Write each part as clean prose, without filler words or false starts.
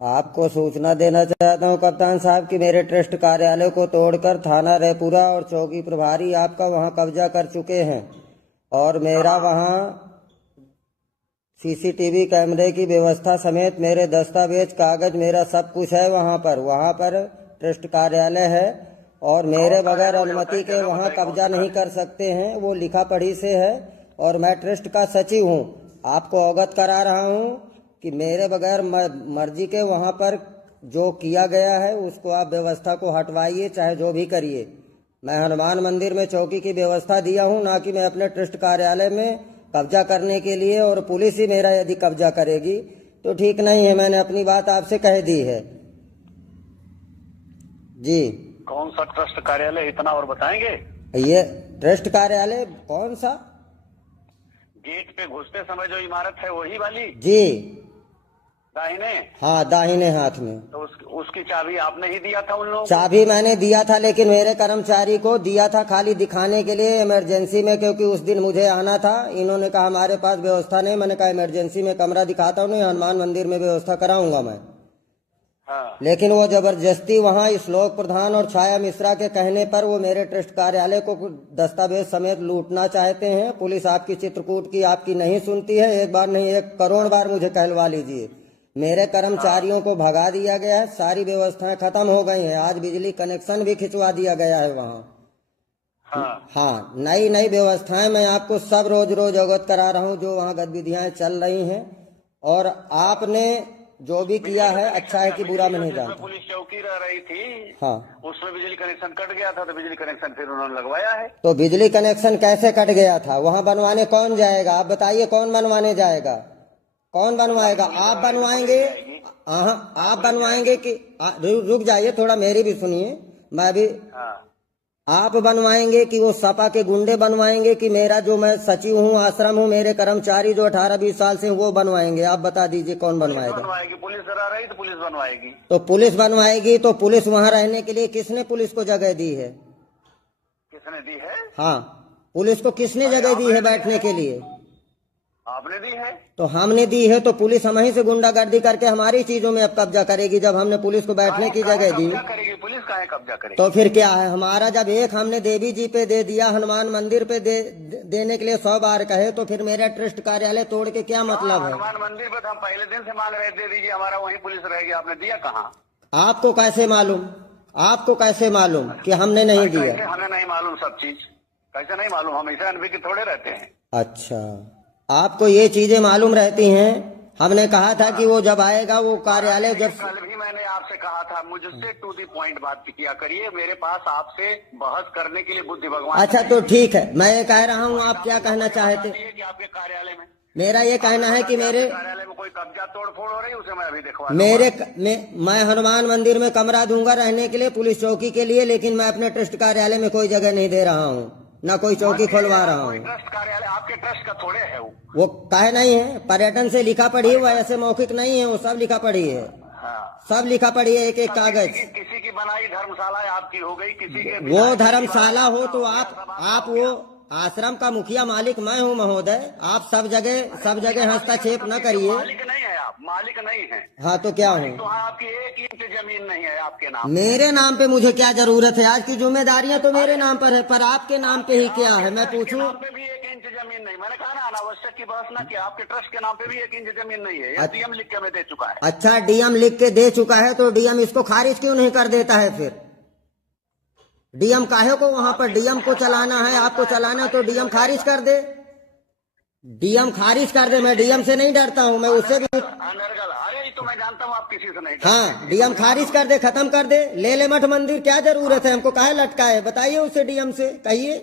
आपको सूचना देना चाहता हूं कप्तान साहब कि मेरे ट्रस्ट कार्यालय को तोड़कर थाना रायपुरा और चौकी प्रभारी आपका वहां कब्जा कर चुके हैं और मेरा वहां सीसीटीवी कैमरे की व्यवस्था समेत मेरे दस्तावेज कागज मेरा सब कुछ है वहां पर ट्रस्ट कार्यालय है और मेरे बगैर अनुमति के वहां कब्जा नहीं कर सकते हैं। वो लिखा पढ़ी से है और मैं ट्रस्ट का सचिव हूं। आपको अवगत करा रहा हूं कि मेरे बगैर मर्जी के वहां पर जो किया गया है उसको आप व्यवस्था को हटवाइए, चाहे जो भी करिए। मैं हनुमान मंदिर में चौकी की व्यवस्था दिया हूं, ना कि मैं अपने ट्रस्ट कार्यालय में कब्जा करने के लिए, और पुलिस ही मेरा यदि कब्जा करेगी तो ठीक नहीं है। मैंने अपनी बात आपसे कह दी है जी। कौन सा ट्रस्ट कार्यालय, इतना और बताएंगे? ये ट्रस्ट कार्यालय कौन सा? गेट पे घुसते समय जो इमारत है वही वाली जी, दाहिने? हाँ, दाहिने हाथ में। तो उसकी चाबी आपने ही दिया था उन लोगों को? चाबी मैंने दिया था, लेकिन मेरे कर्मचारी को दिया था खाली दिखाने के लिए इमरजेंसी में, क्योंकि उस दिन मुझे आना था। इन्होंने कहा हमारे पास व्यवस्था नहीं। मैंने कहा इमरजेंसी में कमरा दिखाता हूँ, हनुमान मंदिर में व्यवस्था कराऊंगा मैं। हाँ। लेकिन वो जबरदस्ती वहाँ श्लोक प्रधान और छाया मिश्रा के कहने पर वो मेरे ट्रस्ट कार्यालय को दस्तावेज समेत लूटना चाहते हैं। पुलिस आपकी चित्रकूट की आपकी नहीं सुनती है। एक बार नहीं 1 करोड़ बार मुझे कहलवा लीजिए। मेरे कर्मचारियों को भगा दिया गया है, सारी व्यवस्थाएं खत्म हो गई हैं। आज बिजली कनेक्शन भी खिंचवा दिया गया है वहाँ। हाँ, नई व्यवस्थाएं मैं आपको सब रोज अवगत करा रहा हूँ जो वहाँ गतिविधियां चल रही हैं। और आपने जो भी किया है अच्छा है कि बुरा मैं नहीं जानता। पुलिस चौकी रह रही थी, हाँ, उसमें बिजली कनेक्शन कट गया था, तो बिजली कनेक्शन फिर उन्होंने लगवाया है। तो बिजली कनेक्शन कैसे कट गया था? वहाँ बनवाने कौन जाएगा? आप बताइए, कौन बनवाने जाएगा? कौन बनवाएगा? आप बनवाएंगे? आप बनवाएंगे कि रुक जाइए थोड़ा, मेरी भी सुनिए। मैं भी आप बनवाएंगे कि वो सपा के गुंडे बनवाएंगे कि मेरा जो मैं सचिव हूँ, आश्रम हूँ, मेरे कर्मचारी जो 18-20 साल से वो बनवाएंगे? आप बता दीजिए कौन बनवाएगा? पुलिस रह रही तो पुलिस बनवाएगी। तो पुलिस बनवाएगी तो पुलिस वहाँ रहने के लिए किसने पुलिस को जगह दी है? किसने दी है? हाँ, पुलिस को किसने जगह दी है बैठने के लिए? आपने दी है। तो हमने दी है, तो पुलिस हम ही से गुंडागर्दी करके हमारी चीजों में अब कब्जा करेगी। जब हमने पुलिस को बैठने की जगह दी, पुलिस काहे कब्जा करेगी? तो फिर क्या है हमारा? जब एक हमने देवी जी पे दे दिया, हनुमान मंदिर पे देने के लिए 100 बार कहे, तो फिर मेरा ट्रस्ट कार्यालय तोड़ के क्या मतलब है? हनुमान मंदिर पे हम पहले दिन से मांग रहे, दे दीजिए, हमारा वही पुलिस रहेगी। आपने दिया कहाँ? आपको कैसे मालूम? आपको कैसे मालूम कि हमने नहीं दिया? हमें नहीं मालूम सब चीज, कैसे नहीं मालूम? हम ऐसे अनभिज्ञ थोड़े रहते हैं। अच्छा, आपको ये चीजें मालूम रहती हैं। हमने कहा था कि वो जब आएगा वो कार्यालय, जब कल भी मैंने आपसे कहा था मुझसे टू दी पॉइंट बात किया करिए। मेरे पास आपसे बहस करने के लिए बुद्धि भगवान। अच्छा, तो ठीक है, मैं ये कह रहा हूँ, आप क्या कहना चाहते? कि आपके कार्यालय में, मेरा ये कहना है कि मेरे कार्यालय में कोई कब्जा तोड़फोड़ हो रही है, उसे मैं अभी दिखवा मैं हनुमान मंदिर में कमरा दूंगा रहने के लिए, पुलिस चौकी के लिए, लेकिन मैं अपने ट्रस्ट कार्यालय में कोई जगह नहीं दे रहा हूँ, ना कोई चौकी खोलवा रहा हूँ। ट्रस्ट कार्यालय आपके ट्रस्ट का थोड़े है वो काहे नहीं है? पर्यटन से लिखा पढ़ी, वो ऐसे मौखिक नहीं है, वो सब लिखा पढ़ी है। सब लिखा पढ़ी है, एक कागज। किसी की बनाई धर्मशाला आपकी हो गई, किसी के वो धर्मशाला हो तो आप वो आश्रम का मुखिया मालिक मैं हूँ महोदय। आप सब जगह हस्तक्षेप न करिए। मालिक नहीं है आप, मालिक नहीं है। हाँ, तो क्या हूँ? तो आपकी 1 इंच जमीन नहीं है आपके नाम। मेरे नाम पे मुझे क्या जरूरत है? आज की जिम्मेदारियां तो मेरे नाम पर है, पर आपके नाम पे ही क्या है मैं पूछूं? पे भी 1 इंच जमीन नहीं। मैंने कहा ना, अनावश्यक की बहस ना किया। आपके ट्रस्ट के नाम पे भी 1 इंच जमीन नहीं है। डीएम लिख के हमें दे चुका है। अच्छा, डीएम लिख के दे चुका है, तो डीएम इसको खारिज क्यों नहीं कर देता है? फिर डीएम काहे को वहां पर? डीएम को चलाना है, आपको चलाना है, तो डीएम खारिज कर दे। डीएम खारिज कर दे। मैं डीएम से नहीं डरता हूँ, मैं उससे भी। अरे तो मैं जानता हूँ आप किसी से नहीं। हाँ, डीएम खारिज कर दे, खत्म कर दे। ले मठ मंदिर क्या जरूरत है? हमको काहे लटकाए? बताइए उससे, डीएम से कहिए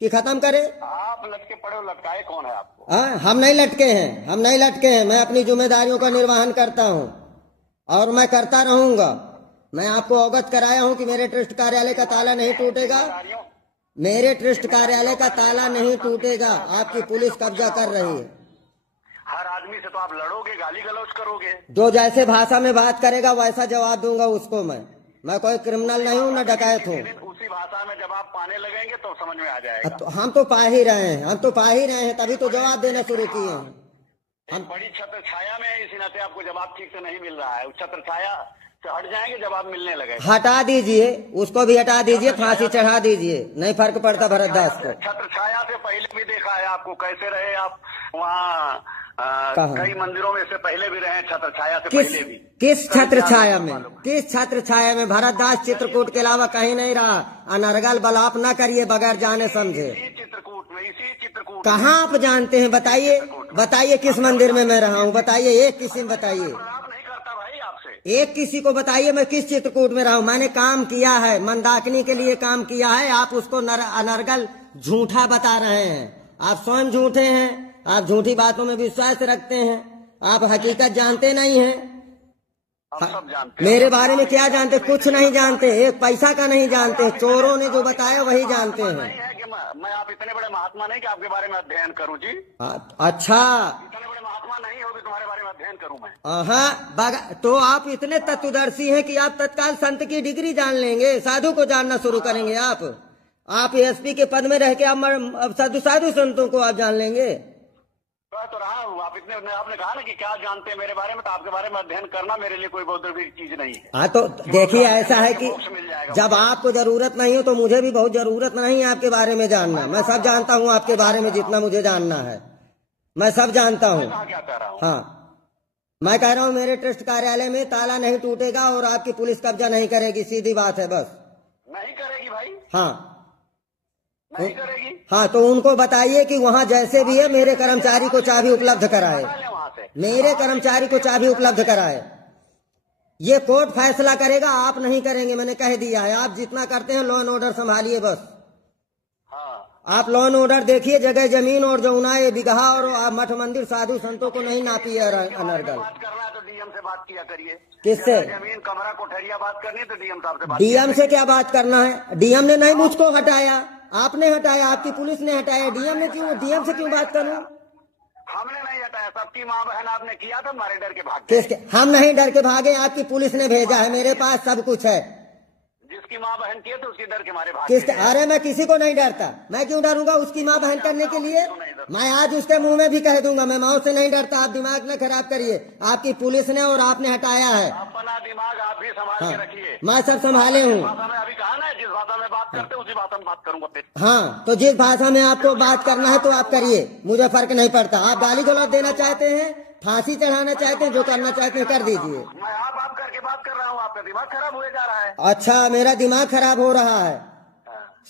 कि खत्म करे। आप लटके पड़े हो, लटकाए कौन है आपको? हाँ, हम नहीं लटके हैं। मैं अपनी जिम्मेदारियों का निर्वहन करता हूँ और मैं करता रहूंगा। मैं आपको अवगत कराया हूँ कि मेरे ट्रस्ट कार्यालय का ताला नहीं टूटेगा। मेरे ट्रस्ट कार्यालय का ताला नहीं टूटेगा। आपकी पुलिस कब्जा कर रही है। हर आदमी से तो आप लड़ोगे, गाली गलौज करोगे। जो जैसे भाषा में बात करेगा वैसा जवाब दूंगा उसको। मैं कोई क्रिमिनल नहीं हूँ, न डकैत हूँ। उसी भाषा में जब आप पाने लगेंगे तो समझ में आ जाएगा। तो हम तो पा ही रहे हैं, तभी तो जवाब देना शुरू किए हैं। एक बड़ी छत्र छाया में है, इसी नाते आपको जवाब ठीक से नहीं मिल रहा है। उस छत्र छाया से हट जाएंगे, जवाब मिलने लगे। हटा दीजिए, उसको भी हटा दीजिए, फांसी चढ़ा दीजिए, नहीं फर्क पड़ता भरत दास को। छत्र छाया से पहले भी देखा है आपको, कैसे रहे आप वहाँ कहाँ? कई मंदिरों में से पहले भी रहे, छत्र छाया से किस पहले भी। किस छत्र छाया में, किस छत्र छाया में? भरत दास चित्रकूट के अलावा कहीं नहीं रहा। अनर्गल बलाप न करिए बगैर जाने समझे। इसी चित्रकूट में, इसी चित्रकूट कहाँ आप जानते हैं? बताइए, बताइए किस मंदिर में मैं रहा हूँ, बताइए, एक किसी में बताइए, आप नहीं करता भाई आपसे। एक किसी को बताइए मैं किस चित्रकूट में रहा हूँ। मैंने काम किया है, मंदाकिनी के लिए काम किया है। आप उसको अनर्गल झूठा बता रहे हैं। आप स्वयं झूठे हैं, आप झूठी बातों में विश्वास रखते हैं, आप हकीकत जानते नहीं हैं। हम सब जानते हैं। मेरे बारे में क्या जानते? कुछ नहीं जानते, एक पैसा का नहीं जानते। चोरों ने जो बताया वही जानते हैं। नहीं है कि मैं आप इतने बड़े महात्मा नहीं कि आपके बारे में अध्ययन करूं जी। अच्छा, इतने बड़े महात्मा नहीं हो कि तुम्हारे बारे में अध्ययन करूं मैं। हाँ, तो आप इतने तत्वदर्शी हैं कि आप तत्काल संत की डिग्री जान लेंगे, साधु को जानना शुरू करेंगे। आप एसपी के पद में रह के अब साधु संतों को आप जान लेंगे। तो रहा हूँ, आप इतने, आपने कहा ना कि क्या जानते हैं मेरे बारे में, तो आपके बारे में अध्ययन करना मेरे लिए कोई बहुत बड़ी चीज नहीं है। हाँ, तो देखिए ऐसा है कि जब आपको जरूरत नहीं हो तो मुझे भी बहुत जरूरत नहीं है आपके बारे में जानना। मैं सब जानता हूँ आपके बारे में, जितना मुझे जानना है मैं सब जानता हूँ। क्या कह रहा हूँ? हाँ, मैं कह रहा हूँ मेरे ट्रस्ट कार्यालय में ताला नहीं टूटेगा और आपकी पुलिस कब्जा नहीं करेगी, सीधी बात है बस। नहीं करेगी भाई? हाँ नहीं करेगी। हाँ, तो उनको बताइए कि वहाँ जैसे भी है मेरे कर्मचारी को चाबी उपलब्ध कराए, मेरे कर्मचारी को चाबी उपलब्ध कराए। ये कोर्ट फैसला करेगा, आप नहीं करेंगे, मैंने कह दिया है। आप जितना करते हैं लॉ एंड ऑर्डर संभालिए बस। हाँ। आप लॉ एंड ऑर्डर देखिए, जगह जमीन और जमुना ये बिगहा और आप मठ मंदिर साधु संतों को नहीं नापिए। अनर्गल बात करना है तो डीएम से बात किया करिए। किससे? जमीन कमरा कोठरिया बात करनी है तो डीएम साहब से बात। डीएम से क्या बात करना है? डीएम ने नहीं मुझको हटाया, आपने हटाया, आपकी पुलिस ने हटाया। डीएम ने क्यों, डीएम से क्यों बात करूं? हमने नहीं हटाया, सबकी माँ बहन आपने किया था, हमारे डर के भाग। किसके? हम नहीं डर के भागे, आपकी पुलिस ने भेजा है। मेरे पास सब कुछ है। जिसकी माँ बहन किए तो उसके डर के मारे भाग। किसके? अरे मैं किसी को नहीं डरता, मैं क्यों डरूंगा उसकी माँ बहन करने के लिए? मैं आज उसके मुंह में भी कह दूंगा, मैं माँ से नहीं डरता। आप दिमाग न खराब करिए, आपकी पुलिस ने और आपने हटाया है। अपना दिमाग आप भी संभाल के रखिए। मैं सब संभाले हूँ। भाषा में अभी कहा ना, जिस भाषा में बात करते उसी भाषा में बात करूंगा फिर। हाँ, तो जिस भाषा में आपको बात करना है तो आप करिए, मुझे फर्क नहीं पड़ता। आप गाली गलौज देना चाहते हैं, फांसी चढ़ाना चाहते हैं, जो करना चाहते हैं कर दीजिए। मैं आप करके बात कर रहा हूँ, आपका दिमाग खराब हुए जा रहा है। अच्छा, मेरा दिमाग खराब हो रहा है?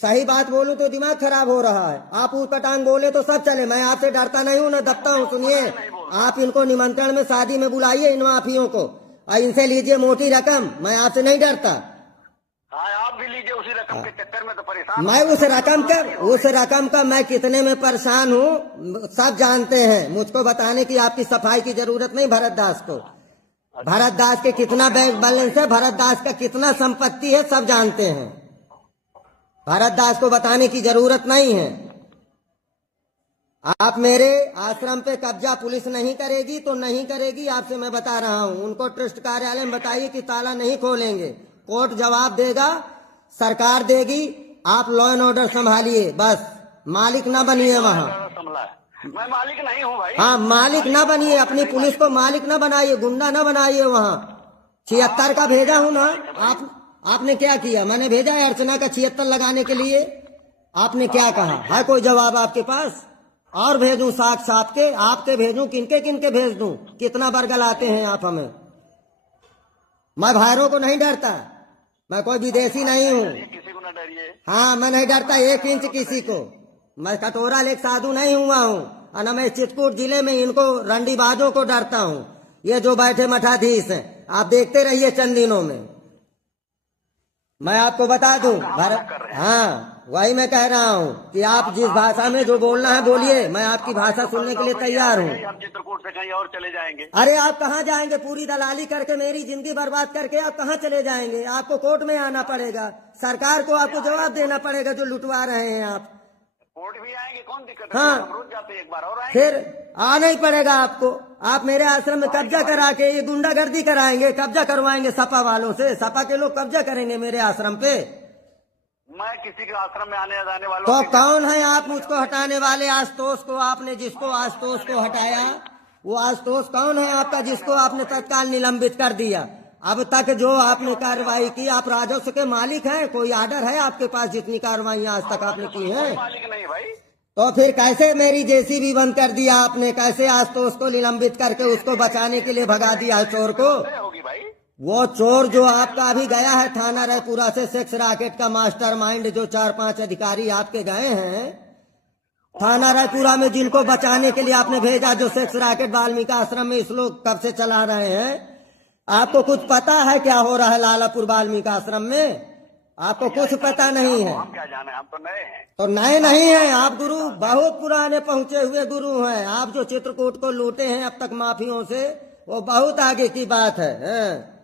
सही बात बोलूं तो दिमाग खराब हो रहा है। आप ऊट पटांग बोले तो सब चले, मैं आपसे डरता नहीं हूँ, न दबता हूँ। सुनिए, आप इनको निमंत्रण में शादी में बुलाइए, इन माफियों को, और इनसे लीजिए मोटी रकम। मैं आपसे नहीं डरता। हाँ, आप भी लीजिए, उसी रकम के चक्कर में तो परेशान। मैं उस रकम का मैं कितने में परेशान हूँ सब जानते हैं। मुझको बताने की आपकी सफाई की जरूरत नहीं। भरत दास को, भरत दास के कितना बैंक बैलेंस है, भरत दास का कितना संपत्ति है, सब जानते हैं। भरत दास को बताने की जरूरत नहीं है। आप मेरे आश्रम पे कब्जा पुलिस नहीं करेगी तो नहीं करेगी, आपसे मैं बता रहा हूँ। उनको ट्रस्ट कार्यालय में बताइए कि ताला नहीं खोलेंगे, कोर्ट जवाब देगा, सरकार देगी। आप लॉ एंड ऑर्डर संभालिए बस, मालिक ना बनिए वहाँ। मैं मालिक नहीं हूँ भाई। हाँ, मालिक ना बनिए, अपनी पुलिस को मालिक ना बनाइए, गुंडा ना बनाइए। वहाँ 76 का भेजा हूँ ना। आपने क्या किया? मैंने भेजा है अर्चना का 76 लगाने के लिए। आपने क्या कहा है? कोई जवाब आपके पास? और भेजूं साक्ष्य आपके भेजूं, किनके भेज दूं? कितना बरगल आते हैं आप हमें। मैं भाइयों को नहीं डरता, मैं कोई विदेशी नहीं हूँ। किसी को न डरिए। हाँ, मैं नहीं डरता 1 इंच किसी को। मैं कटोरा लेक साधु नहीं हुआ हूँ, और न मैं चित्रकूट जिले में इनको रंडीबाजों को डरता हूँ। ये जो बैठे मठाधीश हैं, आप देखते रहिए चंद दिनों में। मैं आपको बता दूं, हाँ, वही मैं कह रहा हूँ कि आप जिस भाषा में जो बोलना है बोलिए, मैं आपकी भाषा सुनने के लिए तैयार हूँ। हम चित्रकूट से कहीं और चले जाएंगे। अरे आप कहाँ जाएंगे? पूरी दलाली करके मेरी जिंदगी बर्बाद करके आप कहाँ चले जाएंगे? आपको कोर्ट में आना पड़ेगा, सरकार को आपको जवाब देना पड़ेगा जो लुटवा रहे हैं आप। कोर्ट भी आएंगे, कौन दिक्कत है? हाँ, हम रोज जाते एक बार और आएंगे। फिर आना ही पड़ेगा आपको। आप मेरे आश्रम में कब्जा करा के ये गुंडागर्दी कराएंगे, कब्जा करवाएंगे सपा वालों से। सपा के लोग कब्जा करेंगे मेरे आश्रम पे। मैं किसी के आश्रम में आने जाने वालों तो कौन है आप मुझको हटाने वाले? आशुतोष को, आपने जिसको आशुतोष को हटाया, वो आशुतोष कौन है आपका जिसको आपने तत्काल निलंबित कर दिया? अब तक जो आपने कार्रवाई की, आप राजस्व के मालिक हैं, कोई आर्डर है आपके पास जितनी कार्रवाई आज तक आपने की है? कोई मालिक नहीं भाई। तो फिर कैसे मेरी जेसीबी बंद कर दिया आपने? कैसे आशुतोष को निलंबित करके उसको बचाने के लिए भगा दिया है चोर को? होगी भाई। वो चोर जो आपका अभी गया है थाना रायपुरा से, सेक्स रैकेट का मास्टरमाइंड, जो 4-5 अधिकारी आपके गए हैं थाना रायपुरा में, जिनको बचाने के लिए आपने भेजा, जो सेक्स रैकेट वाल्मीकि आश्रम में इस लोग कब से चला रहे हैं, आपको कुछ पता है क्या हो रहा है लालापुर वाल्मीकि आश्रम में? आपको कुछ पता नहीं है? हम क्या जाने, हम तो नए हैं। तो नए नहीं हैं आप, गुरु बहुत पुराने पहुंचे हुए गुरु हैं आप। जो चित्रकूट को लूटे हैं अब तक माफियों से, वो बहुत आगे की बात है।